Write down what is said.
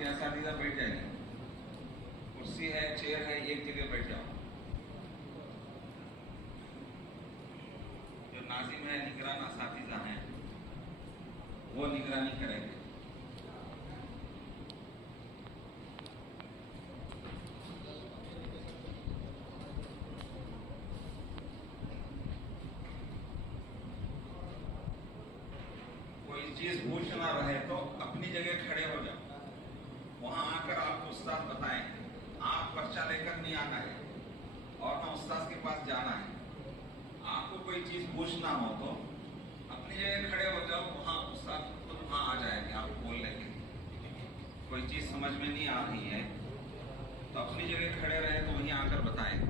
आपके असातिज़ा बैठ जाएंगे, कुर्सी है, चेयर है, एक जगह बैठ जाओ। जो नाजिम है, निगरान असातिज़ा हैं, वो निगरानी करेंगे। कोई चीज भूल ना रहे तो अपनी जगह खड़े हो जाओ, वहां आकर आपको उस्ताद बताएंगे। आप पर्चा लेकर नहीं आना है और ना उस्ताद के पास जाना है। आपको कोई चीज पूछना हो तो अपनी जगह खड़े हो जाओ, वहां उस्ताद खुद वहां आ जाएंगे, आपको बोल लेंगे। कोई चीज समझ में नहीं आ रही है तो अपनी जगह खड़े रहे तो वहीं आकर बताएंगे।